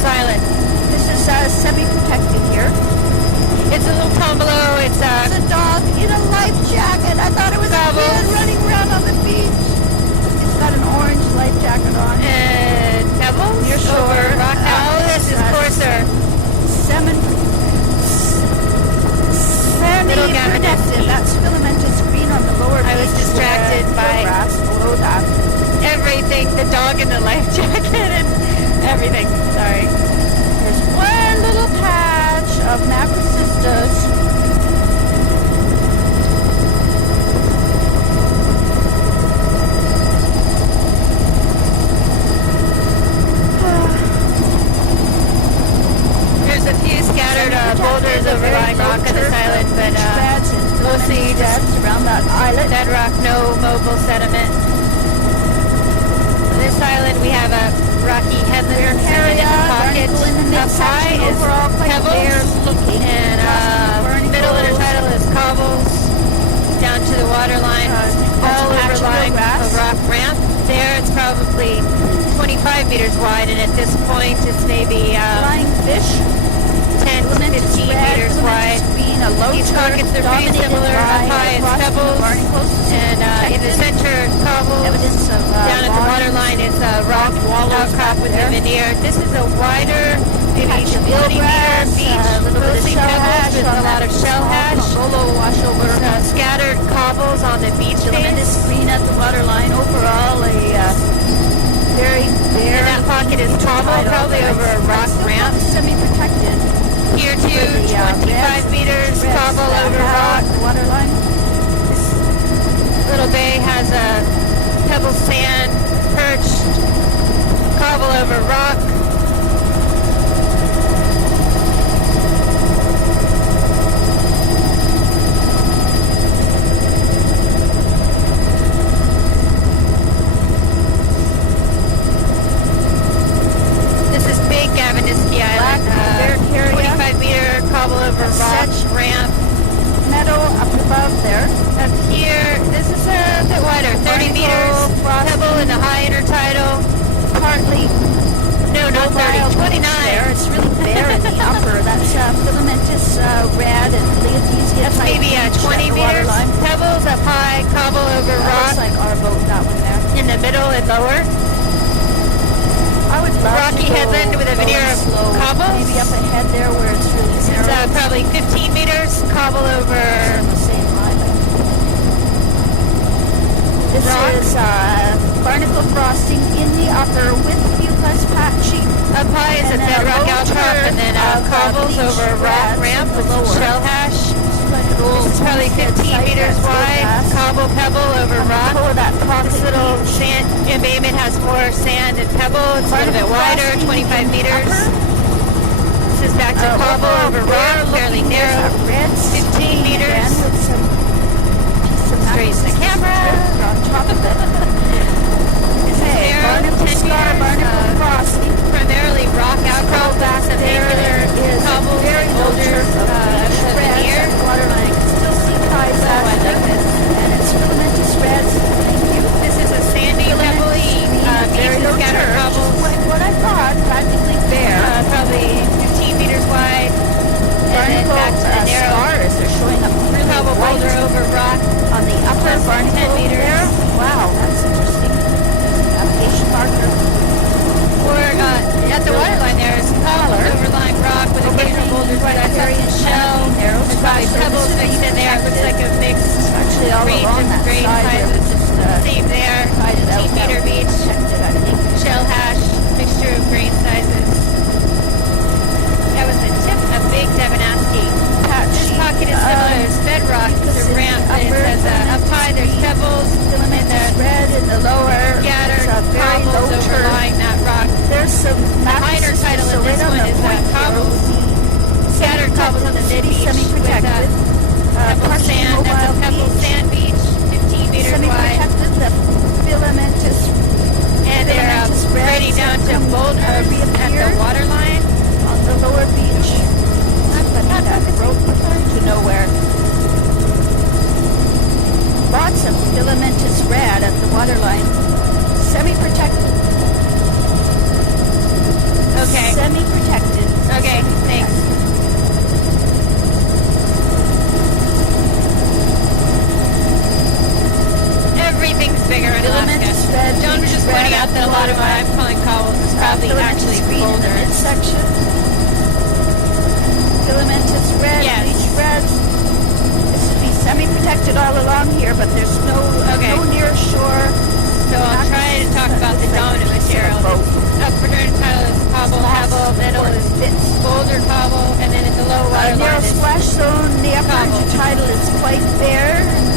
this island. This is semi-protected here. It's a little tombolo. It's There's a dog in a life jacket. I thought it was a kid running around on the beach. It's got an orange life jacket on. and pebbles Near shore. over rock. Oh, this is coarser. Semi-protected. That's filamentous green on the lower I was beach, distracted by grass below that. everything, the dog in the life jacket and everything. Sorry. There's one little patch of macrocystus. There's a few scattered boulders overlying rock on this island, but mostly just around that islet. bedrock, no mobile sediment. On this island we have a rocky headland Area, pocket. barnacle in the Up high midsection, is overall quite bare pebbles, looking. and middle intertidal is cobbles. Down to the water line, all overlying a rock ramp. There it's probably 25 meters wide, and at this point it's maybe Flying fish. 10 to 15 meters wide. Green, a low These pockets are pretty similar. Up high is pebbles, and in the center cobbles. Evidence of Down at the water line is a rock outcrop with a veneer. This is a wider, maybe 20 meter beach, mostly pebbles with a lot of shell hash. Scattered cobbles on the beach Tremendous face. green at the water line. Overall, a very bare. And that pocket is cobble, probably over a rock ramp. Semi-protected. Here too, 25 meters, cobble over rock. The water line. Little bay has a pebble sand, perched, cobble over rock. This is Big Gaviniski Island, 25 meter cobble over rock ramp. Meadow up above there. Up here, this is a bit wider, 30 meters, pebble in the high intertidal. Partly No, not 30, 29. there. It's really bare in the upper. That's filamentous red and Leothesia. That's type maybe beach at 20 the water meters. line. Pebbles up high, cobble over That rock. looks like our boat, that one there. In the middle and lower. I would love Rocky to go headland with a veneer of slow. cobbles. Maybe up ahead there where it's really This is narrow. probably 15 meters, cobble over On the same island. This rock. is barnacle frosting in the upper with few less patchy. Up high is a And then a bedrock low outcrop, and then turn of, cobbles bleach over a rock reds ramp in with the some lower. shell hash. Like an old This is probably homestead 15 site meters that's wide, gas. cobble pebble over rock. Oh, that This pocket little beach. sand embayment has more sand and pebble. It's a little bit wider, 25 meters. This is back to cobble over rock, fairly narrow. Red 15 meters. with some Straight in the camera. on top of it. Okay, narrow, barnacle 10 scar, meters, barnacle frosting. Primarily rock outcrop, that's a There is cobbles very and low boulders turf of of the reds veneer. at the water line. I can still see ties Oh, I like this. and it's filamentous reds. Thank you. This is a sandy, pebbly beach Very with low scattered turf, cobbles. just like what I thought, practically bare. Probably 15 meters wide. And then back to the narrow stars are showing up really cobble bright boulder over rock. on the upper Plus barnacle 10 meters. there. Wow, that's interesting. Navigation marker. Or at the waterline there is protection. Filamentous red, Yes. bleach red. This would be semi-protected all along here, but there's no near shore. So I'll try to talk about the dominant material. Upper title is cobble, pebble, middle is boulder cobble, and then at the low water narrow line is splash zone. The upper cobble. intertidal is quite bare.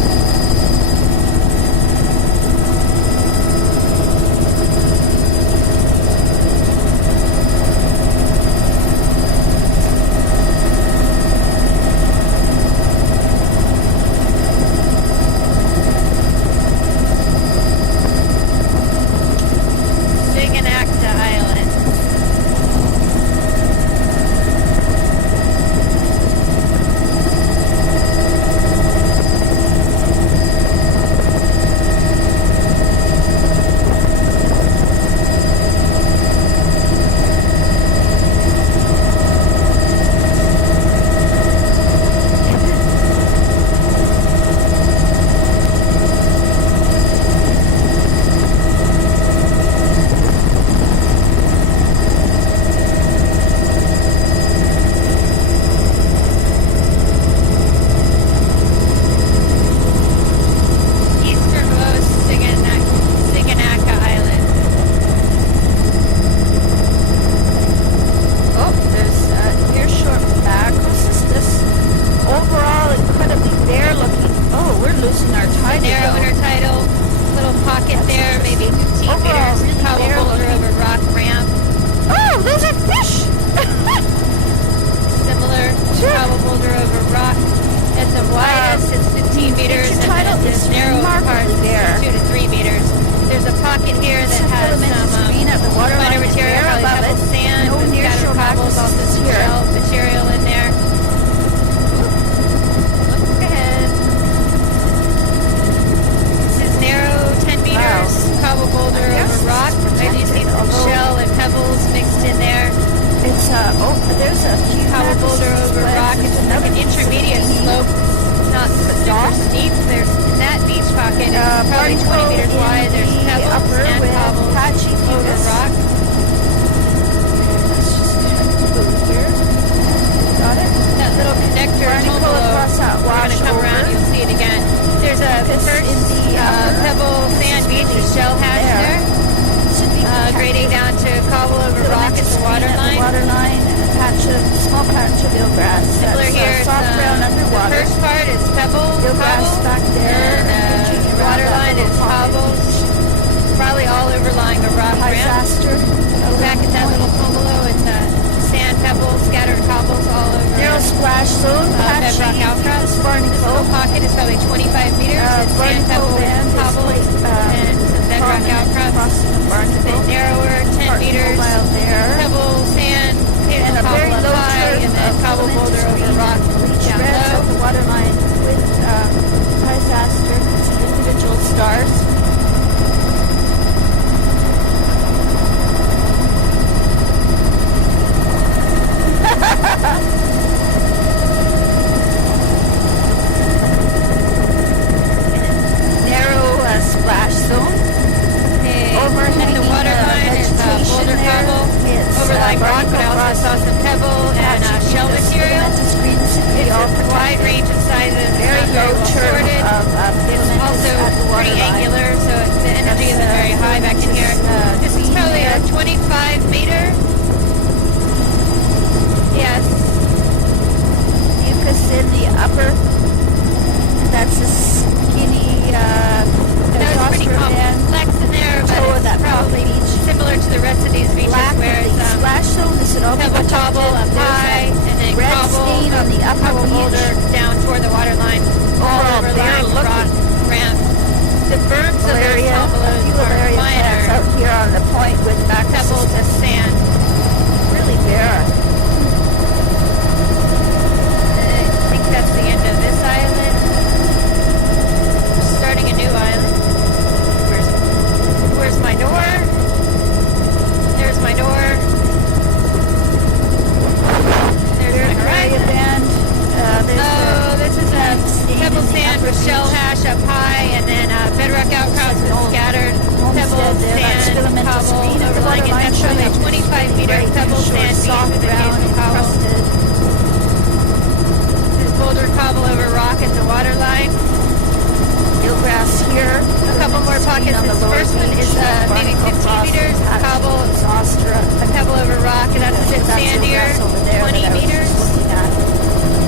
pockets. on the This lower first one beach, is maybe Barnacle 15 Crossing, meters, Patchy, cobble, Zostra. a pebble over rock, and that's a bit That's sandier, eelgrass over there 20 that I was meters. just looking at.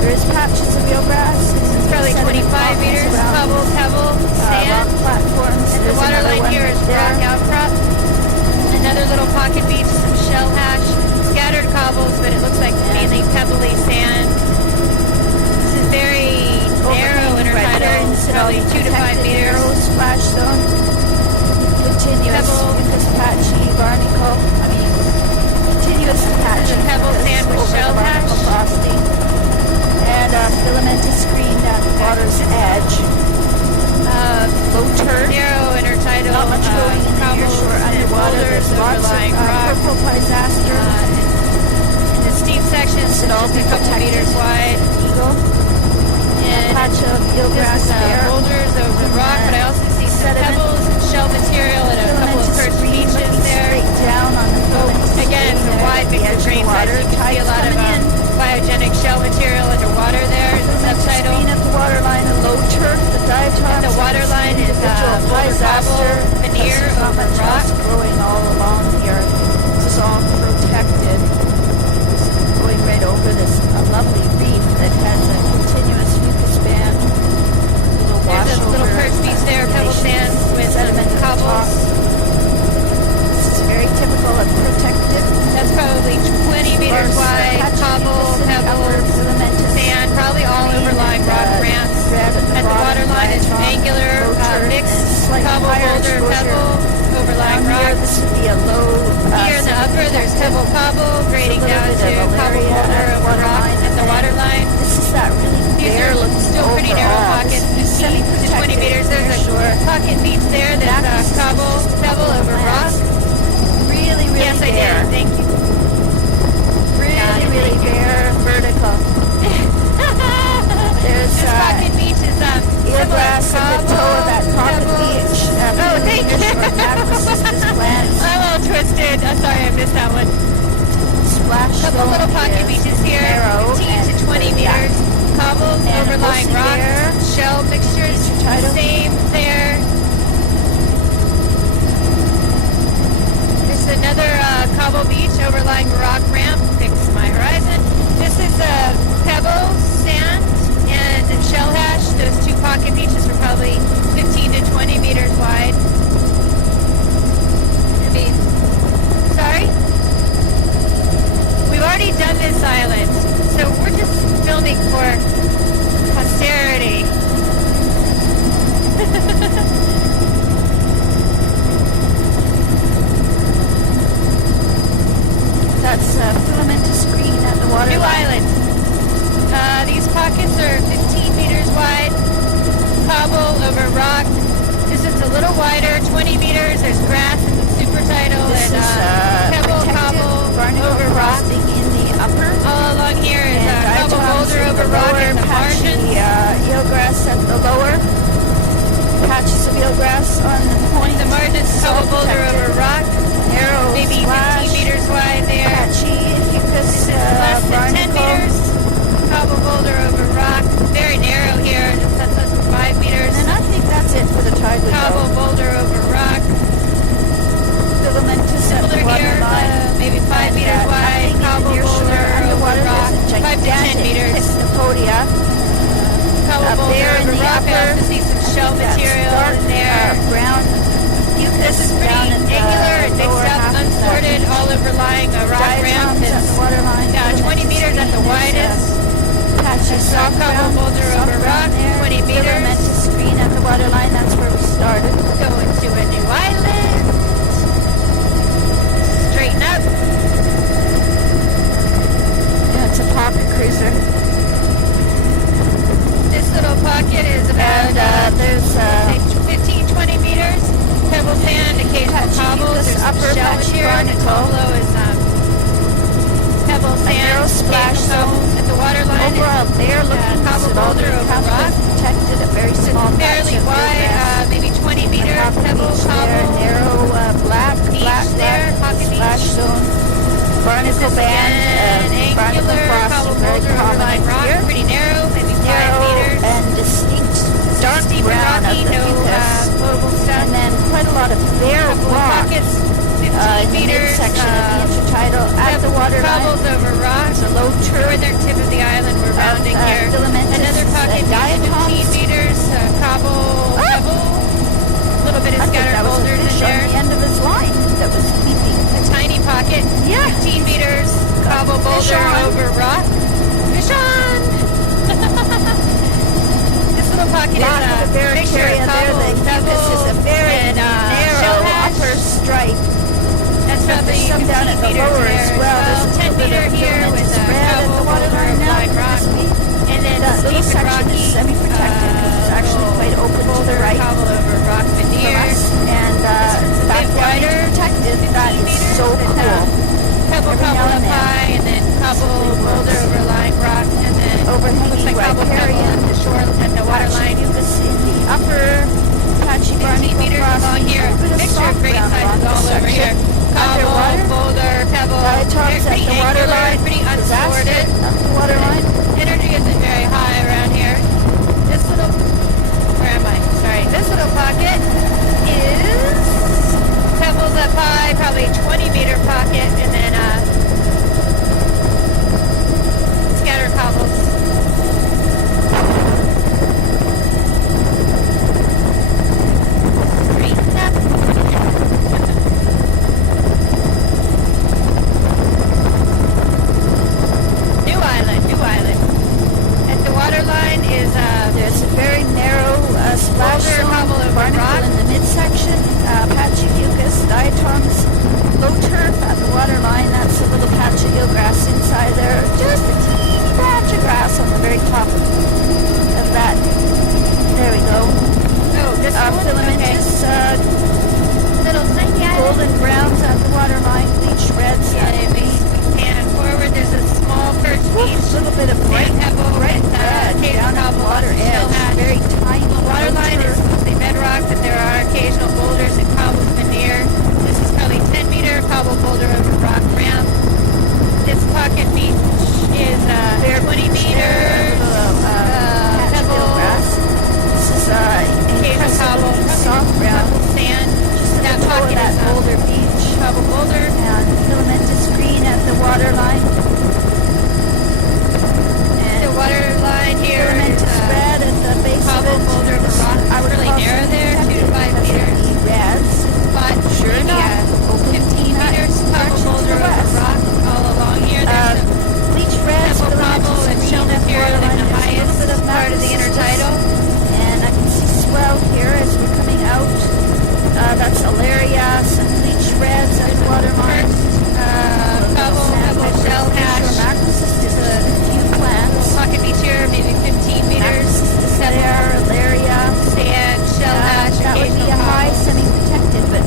There is patches of eelgrass. It's probably 25 meters, cobble, pebble, sand. Rock platforms. And the There's water another line one here is right rock there. outcrop. Another little pocket beach, some shell hash, scattered cobbles, but it looks like mainly pebbly sand. This is very narrow intertidal, probably 2 to 5 meters. Narrow splash zone. Continuous Pebble. mucus patchy barnacle. Continuous patchy. pebble mucus sand with over shell the barnacle hash. frosting. And filamentous screen at the water's edge. Low turn. Narrow intertidal, Not much going in the cobbles nearshore and underwater. boulders There's lots overlying of rock. purple pisaster. In the steep sections, Should all just be a couple protected. meters wide. Eagle. And Patch of eelgrass this is there. boulders over rock, but I also see some Sediment. pebbles and shell material and a couple of Filamentous perched screen beaches looking there. straight down on the filamentous Again, screen it's a there wide at the mix edge of the grain size. water. You can see a Tide's lot of coming in. biogenic shell material underwater there. It's a Filamentous subtitle. screen at the water line, a low turf, the diatoms. And the water line is individual boulder disaster. cobble, veneer There's not over much rock. else growing all along here. This is all protected. Going right over this lovely reef that has a continuous mucus band. There's a little perched beach there, pebble sands with some sediment at the top. cobbles. This is very typical of protected. That's probably 20 meters wide, cobble, pebbles, sand, probably all overlying rock ramps. At the water line is angular, mixed cobble, boulder, pebble, overlying rock. This would be a low. Here in the upper, there's pebble cobble, grading down to cobble boulder over rock at the water line. This is that really These bare are looking still pretty narrow overall. pockets, This is 15 to 20 meters. There's a pocket beach there that's cobble, pebble over rock. Really, really Yes, I bare. did. Thank you. Really, really bare vertical. There's This pocket beach is eelgrass at the toe of that pocket pebble. beach. Oh, thank you. Plants. I'm all twisted. I'm sorry, I missed that one. Splash Couple zone little pocket is beaches here, narrow 15 to and 20 meters. Cobbles, And overlying mostly rocks, bare. shell mixtures, Intertidal. same there. This is another cobble beach, overlying rock ramp. Fix my horizon. This is pebble, sand, and shell hash. Those two pocket beaches are probably 15 to 20 meters wide. Sorry? We've already done this island, so we're just filming for posterity. That's filamentous screen at the water New line. island. These pockets are 15 meters wide. Cobble over rock. This is a little wider, 20 meters. There's grass and super tidal This and is pebble, cobble barnacle over rock. frosting in the upper. All along here is And cobble diatoms boulder in over the rock lower, in the patchy, margins. eelgrass at the lower. Patches of eelgrass on the point. The margins, So cobble boulder protected. over rock. Narrow Maybe splash. 15 meters wide there. Patchy, fucus, Less than 10 barnacle. meters. Cobble boulder over rock. Very narrow here. Just less than 5 meters. And I think that's it for the tide window. Cobble boulder over rock. Filamentous at Similar the water here, line. maybe 5 And, meters wide. nothing in the Cobble nearshore boulder over underwater. rock. There's a 5 to 10 gigantic meters. Pycnopodia. Cobble Up boulder there in over the rock. I upper, also see some shell that's material dark, in there. Brown. This is pretty down in the angular and mixed lower up, half of the unsorted, all overlying a rock ramp. diatoms at It's the water line. 20 meters at the widest. Patches Soft cobble boulder over rock, 20 meters. Filamentous screen at the water line. That's where we started. Going to a new island. Straighten up. Yeah, it's a pocket cruiser. This little pocket is about And there's say 15, 20 meters. Pebble sand, occasional patchy cobbles. fucus, There's some upper shell patchy here. And the barnacle. below is pebble sand, narrow splash occasional zone. pebbles. At the water line Overall, is they're looking cobble boulder over rock. protected a very small patch Fairly of wide, eelgrass. maybe 20 meters. Pocket Pebble, beach there, cobble. narrow black Beach there, pocket splash beach. zone. Barnacle band, barnacle Angular, frosting, cobble very boulder, overlying prominent rock, here. pretty narrow, maybe 5 Narrow meters. and distinct dark Steep and brown of rocky, the no mucus. oval stuff. And then lot of bare couple of rock pockets, 15 in the meters. midsection of the intertidal at the waterline. Cobbles over rocks. It's a low turf Northern tip of the island we're rounding here. filamentous Another pocket, diatoms. 15 meters. Cobble, pebble. A little bit of I think scattered that was a boulders in fish on there. the end of his line that was peeping. A tiny pocket, Yeah. 15 meters. Cobble Fish boulder on. over rock. Fish on! This little pocket Lot is of the a mixture barracuda of there. cobble, The pebble, mucus is a very and narrow shellhash. upper stripe. That's probably There's some 15 down at the meters lower there as well. There's a 10 little bit meter of here with filamentous a red at the cobble boulder waterline now. applied rock. And then That little steep and section rocky, is semi-protected. It's actually quite open to the right cobble over rock from veneer. us. And a back bit down wider, protected. That 15 is meters so and, cool. Pebble Every cobble now and up then. high, and then cobble boulder over lying rock, and then Overhanging looks like cobble pebble riparian. at the shore at the waterline. Mucus in the upper patchy 15 barnacle meters crossing. along here. A little bit of Mixture of soft grain ground sizes along all this over here. section. Cobble, Underwater. boulder, pebble. Diatoms They're at pretty the angular, waterline. pretty Disaster unsorted. at the waterline. Energy isn't very high around here. This little, where am I? Sorry. This little pocket is pebbles up high, probably 20-meter pocket, and then scattered cobbles. Great step. New island. At the waterline is There's a very narrow splash boulder, zone, cobble over barnacle rock. in the midsection, patchy mucus, diatoms, low turf at the waterline. That's a little patch of eelgrass inside there. Just a teeny patch of grass on the very top of that. There we go. oh, this one. Filamentous, Little tiny island. golden browns at the waterline, bleached reds. Yeah, if we pan forward, there's a small perch A beach. little bit of bright, pebble bright with, red occasional down at the cobble, water shell edge. hatch. Very tiny. The waterline low is turf. mostly bedrock, but there are occasional boulders and cobbles veneer. This is probably 10-meter cobble boulder over rock ramp. This pocket beach is 20 meters. Pebble, This is occasional cobble, soft ground. pebble sand. That Toe of pocket that is boulder beach. cobble boulder. And filamentous green at the waterline. And The waterline here is filamentous red at the base of cobble it. boulder over rock. I would Really call narrow there, 2 to 5 meters. The reds. But Sure enough, open 15 meters cobble direction to boulder the over west. rock all along here. There's some Bleach reds, pebble cobble filamentous and green shell at the material in waterline. the There's a highest little bit of part of the magnetized intertidal. And I can see swell here as we're coming out. That's Alaria, some bleach reds at the waterline. Cobble, pebble, shell hash. Just a few plants. Pocket beach here, maybe 15 meters. There, Alaria. Sand, shell hash, That would be occasional a high cobble. semi-protected, but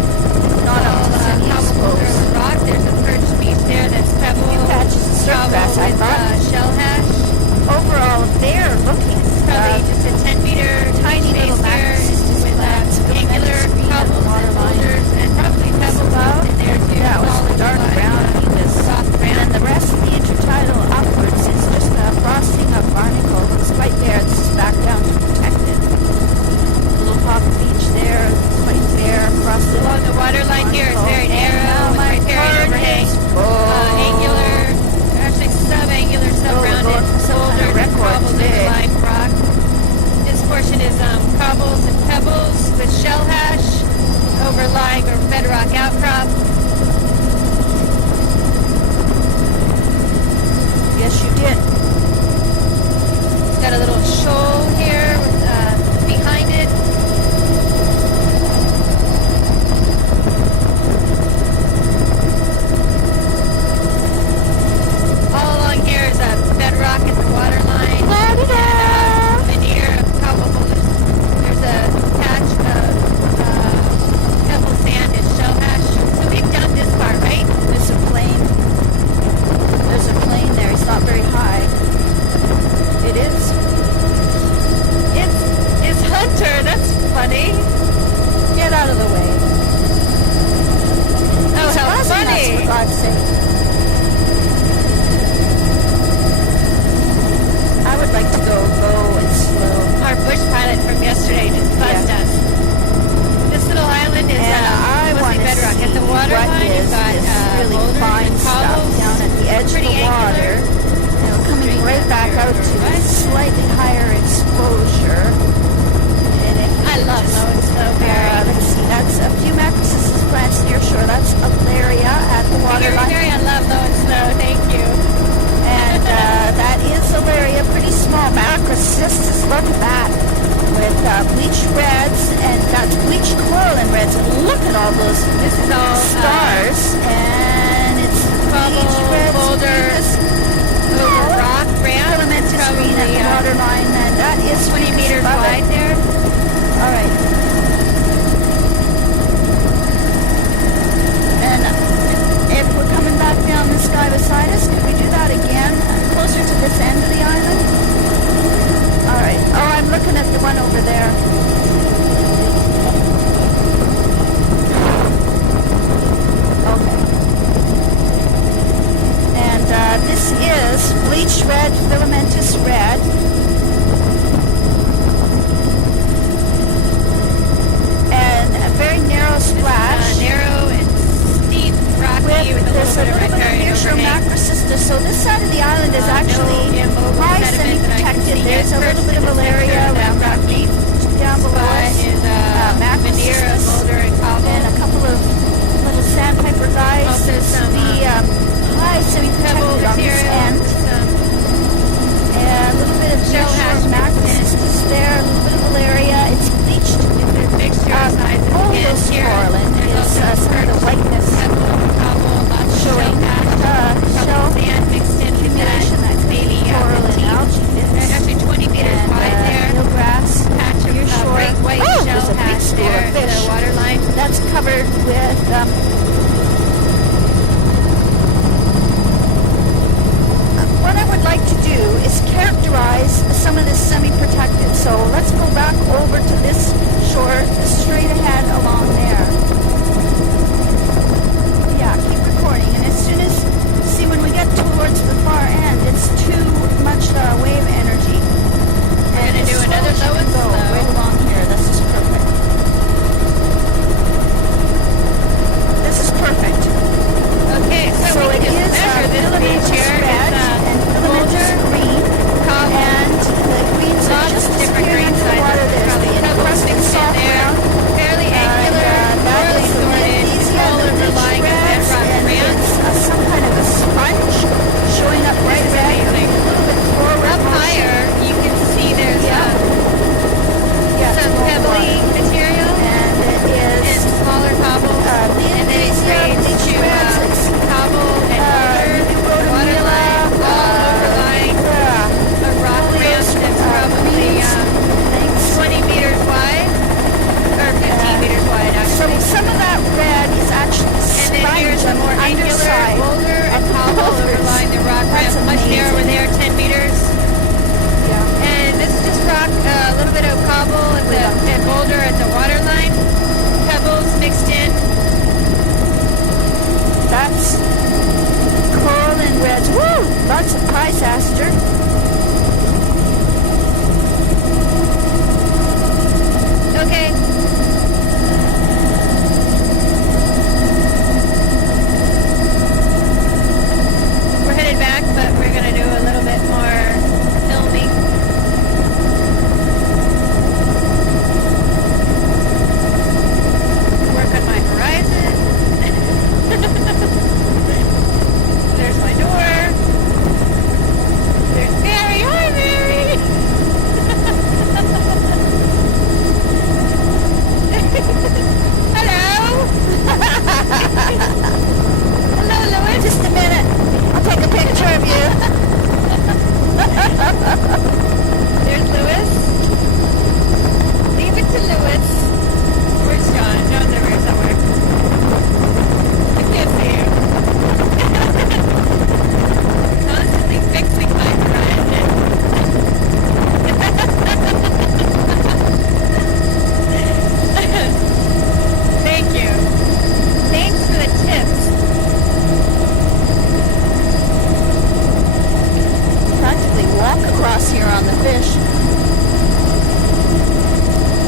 not up to Cobble boulder semi-exposed. over rock. There's a perch beach there that's pebble. Few patches of surf Cobble grass, I with thought. shell hash. Overall, they're looking. Probably just a 10-meter tiny space little here macrocystis with plants, angular filamentous green at the cobbles and waterline. boulders and probably pebbles Well, in there too. that was Solid dark line, brown mucus. soft And brown. the rest of the intertidal upwards is just a frosting of barnacle. It's quite bare. This is back down to protected. Little pop beach there. It's quite bare. Frosted Along the waterline here is very narrow with riparian overhang. Angular, actually subangular, sub-rounded Lord, some kind of boulders and record cobbles today. underlying rock. This portion is cobbles and pebbles with shell hash. those This is all stars, and it's bubble, beach red boulder, over rock ramp. filamentous green at the water line, and that is 20 meters above wide it. there. All right. And if we're coming back down the sky beside us, could we do that again, closer to this end of the island? All right. Oh, I'm looking at the one over there. Okay. And this is bleached red, filamentous red. And a very narrow splash. Narrow and steep, rocky, with a There's a little little bit of bit of riparian nearshore overhang. macrocystis. So this side of the island is actually no immovable high sediment that I can semi-protected. see There's yet. a little First bit of in the malaria center of that around that rocky reef down below spot us. is veneer of macrocystis, boulder and cobble. and a couple of little sandpiper guys. Also some high semi-protected pebble on this material, end. some And a little bit of shell hash nearshore macrocystis there, a little bit of malaria. It's bleached. It's a mixture of sizes. Oleous Here, coralline there's is also some of the whiteness pebble, cobble, lots of showing shell hash, shell some sand mixed in with that. accumulation that could Maybe be coral and algae bits. actually 20 meters And wide there. eelgrass. Patch of Nearshore. bright white Oh, shell there's a big hash school there of at the fish. water line. That's covered with what I would like to do is characterize some of this semi-protected. So let's go back over to this shore, straight ahead along there. Yeah, keep recording. And as soon as, see, when we get towards the far end, it's too much wave energy. We're going to do another low and go slow. right along here. This is perfect. This is perfect. Okay, so we it can is just measure this filamentous beach here. red and filamentous green, cobble, and the greens are lots just of different disappearing green into the sizes. water. There's Probably the pebbles encrusted mixed in soft there. ground, Fairly and angular, that poorly is the sorted, magnesia, boulder the rich relying on reds, bedrock and ramp. it's some kind of a sponge showing up bright This is red, amazing. a little bit forward Up motion. higher, you can see there's Yeah. Yeah, some it's more pebbly water. material And it and is smaller cobble. the And then it magnesia, grades bleach to reds, it's cobble and boulder, water line, all overlying a rock ramp that's probably 20 meters wide, or 15 meters wide So actually. some of that red is actually And then here's a sponge more on the angular underside. boulder and cobble boulders. overlying the rock That's ramp, much amazing. narrower there, 10 meters. Yeah. And this is just rock, a little bit of cobble and boulder at the water line, pebbles mixed in. That's coral and reds. Woo! Lots of price, Aster. Okay. We're headed back, but we're going to do a little bit more filming. Work on my horizon. There's my door. There's Mary. Hi, Mary. Hello. Hello, Louis. Just a minute. I'll take a picture of you. There's Louis. Leave it to Louis. Where's John? John's over here somewhere. I can't see you. Constantly fixing my Thank you. Thanks for the tips. Practically walk across here on the fish.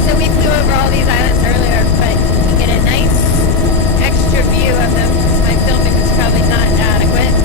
So we flew over all these islands earlier, but you get a nice extra view of them. My filming was probably not adequate.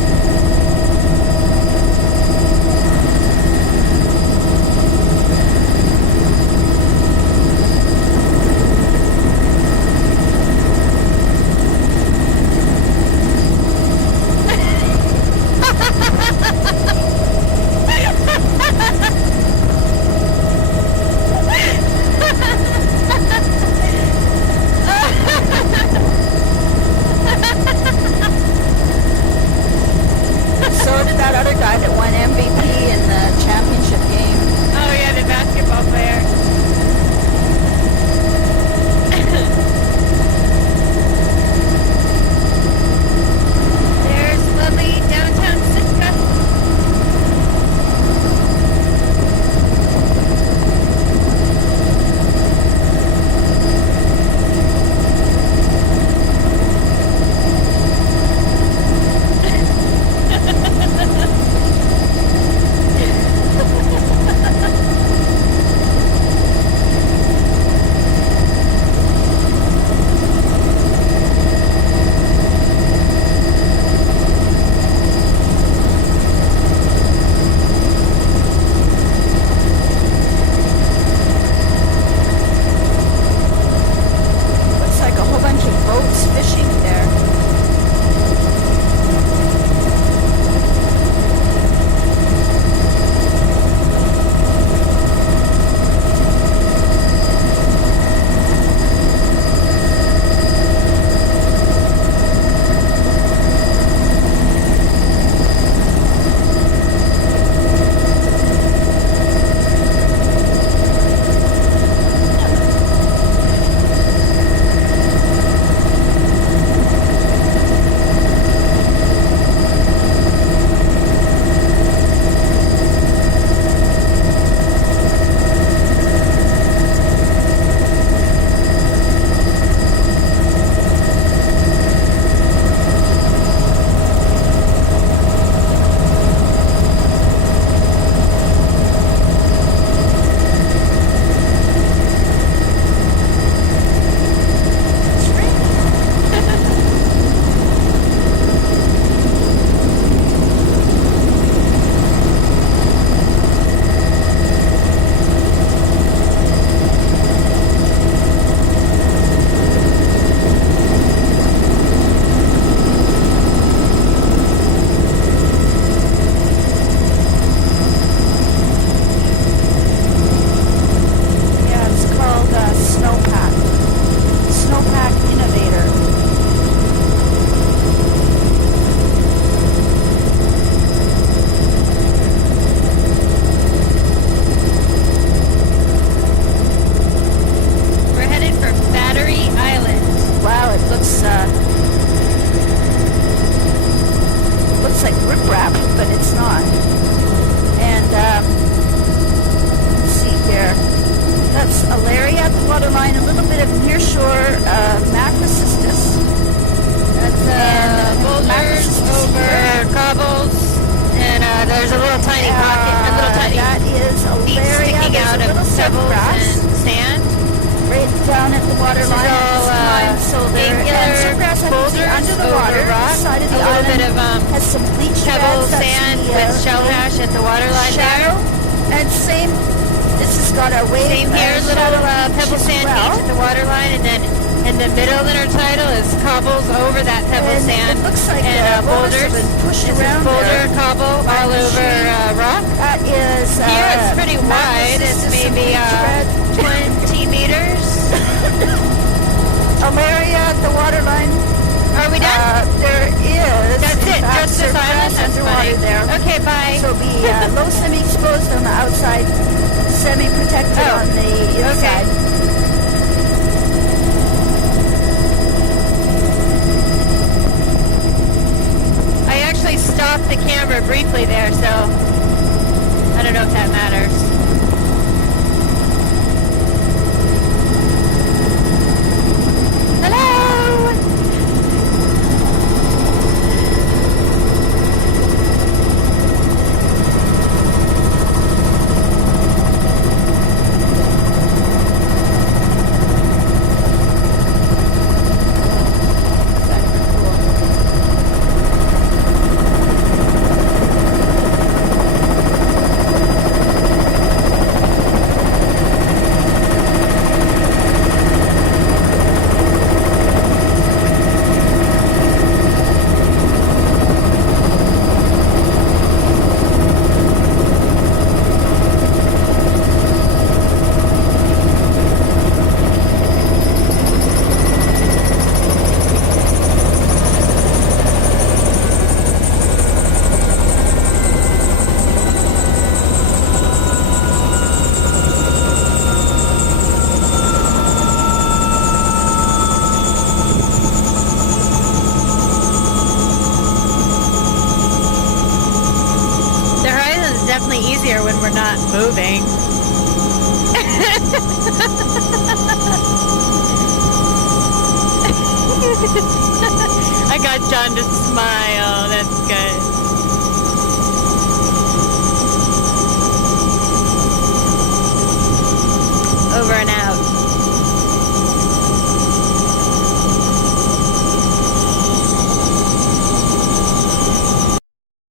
guy that won MVP in the championship game. Oh yeah, the basketball player. There's lovely downtown Sitka. Looks like a whole bunch of boats fishing there. Yeah, it's called Snowpack. Snowpack Innovator. We're headed for Battery Island. Wow, it looks like riprap, but it's not. And let's see here. That's Alaria at the waterline, a little bit of nearshore macrocystis. That's And boulders macrocystis over here. cobbles, and there's a little tiny pocket, a little tiny that is feet Alaria. sticking There's out a of little pebbles grass and sand. right down at the water This is line at all, this time. So there angular and grass boulders under the over water. rock, The side of the a little island bit of has some bleached pebble beds. That's sand the, with shell hash at the waterline there. shadow. And same. This has got our wave. Same here, little shadow beach pebble as sand well. beach at the waterline, and then in the middle intertidal is cobbles over that pebble And sand it looks like and boulders boulders. have been pushed This is around boulder there. cobble all the over shade. rock. That is. Here it's pretty wide. It's macrocystis maybe and bleached 20 meters. Alaria at the waterline. Are we done? There is. That's in it. fact, Just this surf island. grass That's underwater funny. there. Okay, bye. So be low semi-exposed on the outside, semi-protected Oh, on the inside. okay. I actually stopped the camera briefly there, so I don't know if that matters. Hello! definitely easier when we're not moving. I got John to smile. That's good.